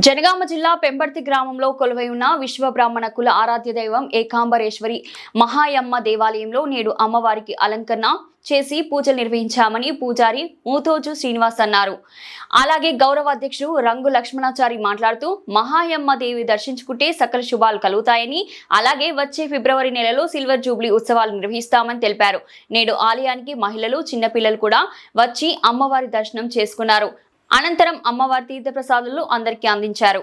జనగామ జిల్లా పెంబర్తి గ్రామంలో కొలువై ఉన్న విశ్వ బ్రాహ్మణ కుల ఆరాధ్య దైవం ఏకాంబరేశ్వరి మహాయమ్మ దేవాలయంలో నేడు అమ్మవారికి అలంకరణ చేసి పూజలు నిర్వహించామని పూజారి మూతోజు శ్రీనివాస్ అన్నారు. అలాగే గౌరవ అధ్యక్షుడు రంగు లక్ష్మణాచారి మాట్లాడుతూ మహాయమ్మ దేవి దర్శించుకుంటే సకల శుభాలు కలుగుతాయని, అలాగే వచ్చే ఫిబ్రవరి నెలలో సిల్వర్ జూబ్లీ ఉత్సవాలు నిర్వహిస్తామని తెలిపారు. నేడు ఆలయానికి మహిళలు, చిన్నపిల్లలు కూడా వచ్చి అమ్మవారి దర్శనం చేసుకున్నారు. అనంతరం అమ్మవారి తీర్థప్రసాదాలు అందరికీ అందించారు.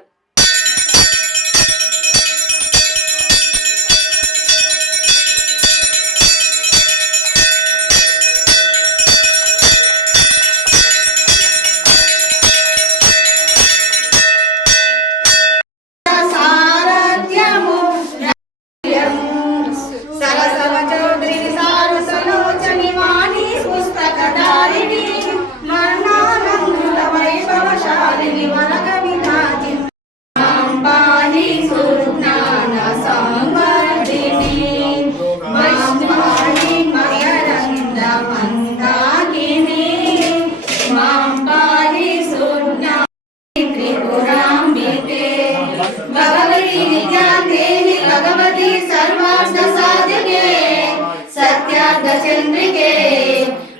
चंद्रिके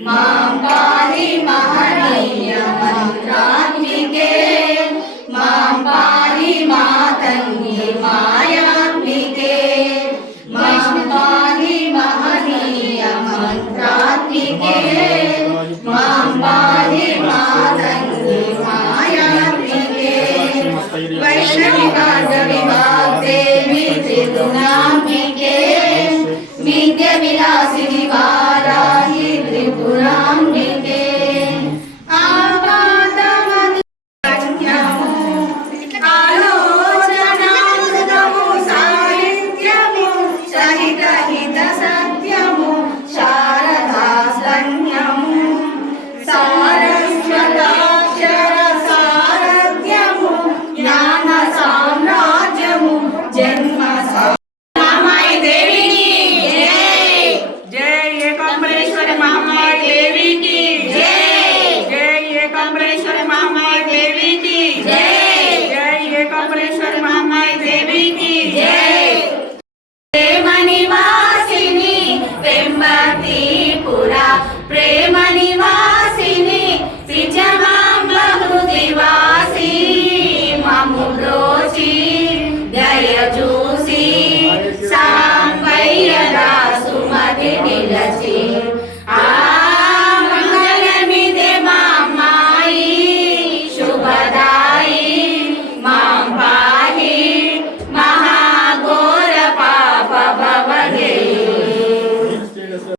मां पाहि महनीय मंत्रात्मिके मां पाहि मातंगी मायात्मिके मां पाहि महनीय मंत्रात्मिके मां पाहि मातंगी मायात्मिके वैष्णवी विभाग देवी त्रिगुणात्मिके विद्या विलासिनी वाराहि त्रिपुरांबिके आपादमधु संज्ञामु आलोचनामृतमु साहित्यमु सहित हित सत्यमु शारदा संज्ञमु सारस्वताक्षर सारथ्यमु ज्ञान साम्राज्यमु जन्म महामाई देवी की